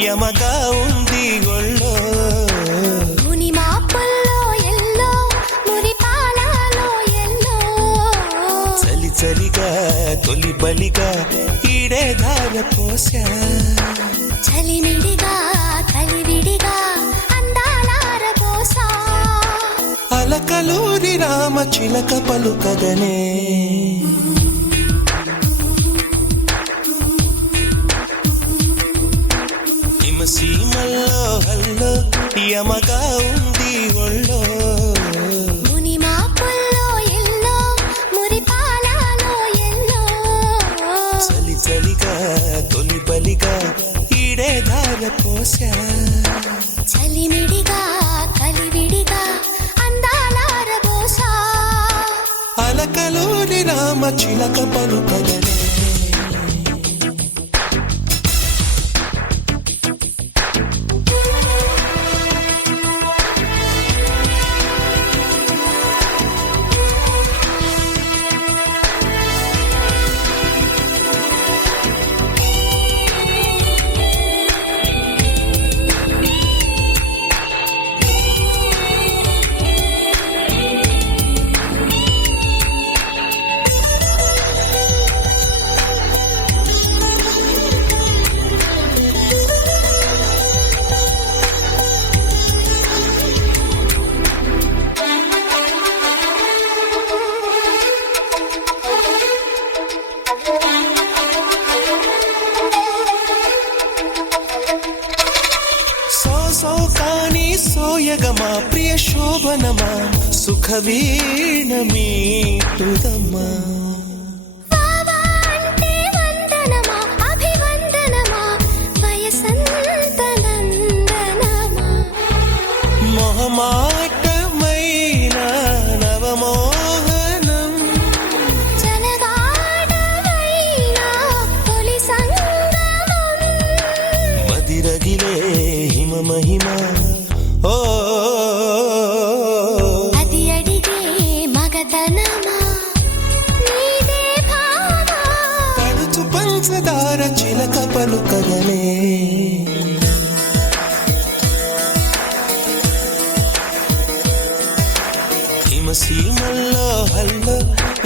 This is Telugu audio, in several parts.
యమగా ఉంది ఒళ్ళో ముని మాపుల్లో ఎల్లో మురిపాలలో ఎల్లో చలి చలిగా తొలి బలిగా ఈడే ధార పోసా చలిమిడిగా కలివిడిగా అందాలార పోసా అలకలూరి రామ చిలక పలుకగనే హిమసీమల్లో హల్లో యమగా ఉంది ఒళ్ళో ముని మాపుల్లో ఎల్లో మురిపాలలో ఎల్లో చలి చలిగా తొలి బలిగా ఈడే ధార పోసా చలిమిడిగా కలివిడిగా అందాలార పోసా అలకలూరి రామ చిలక పలుకగనే సోకాని సోయగమా ప్రియ శోభనమా సుఖవీణ మీటుదమ్మా వావా అంటే వందనమా అభివందనమా వయసంత నందనమా మొహమాటమైన నవమోహనం జనగాడవైనా తొలి సంగమం మదిరగిలే హిమ మహిమ ఓ అది అడిగే మగతనమా నీదే భావా పడుచు పంచదార చిలక పలుకగనే హిమసీమల్లో హల్లో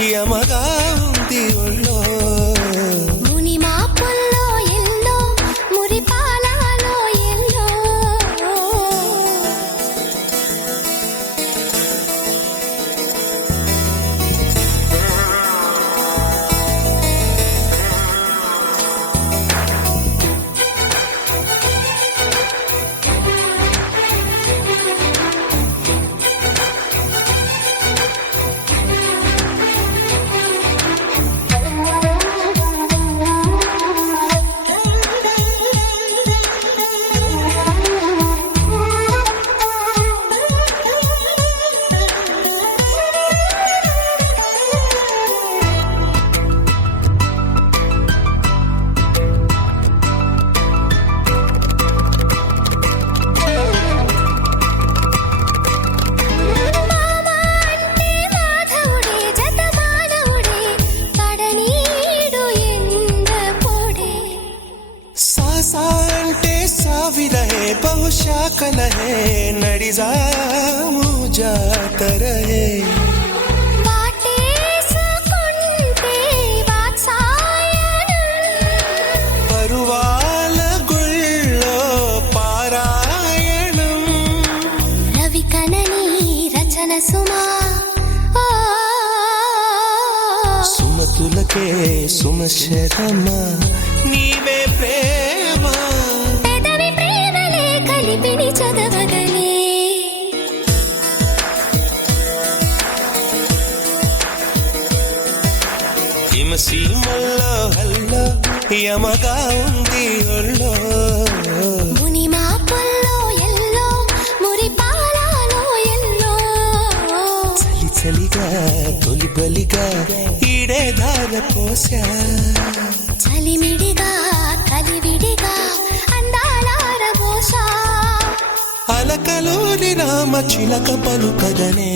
యమగా ఉంది ఒళ్ళో ముని మాపుల్లో ఎల్లో మురిపాలలో ఎల్లో మామా అంటే మాధవుడే జతమానవుడే పడనీడు ఎండ పొడే సాసా అంటే ಸಾವಿರಹೇ ಬಹುಶಾಖನಹೇ ನಡಿಜಾಮು ಜಾತರಹೇ వాటేసుకుంటే వాత్సాయనం పరువాల గుళ్ళో పారాయణం రవి కనని రచన సుమా ఓ సుమతులకే సుమశరమ నీవే ప్రేమ పెదవి ప్రేమలే కలిపిని చదవగలే హిమసీమల్లో హల్లో యమగా ఉంది ఒళ్ళో ముని మాపుల్లో ఎల్లో మురిపాలలో ఎల్లో చలి చలిగా తొలి బలిగా ఈడే ధార పోసా చలిమిడిగా కలివిడిగా అందాలార పోసా అలకలూరి రామ చిలక పలుకగనే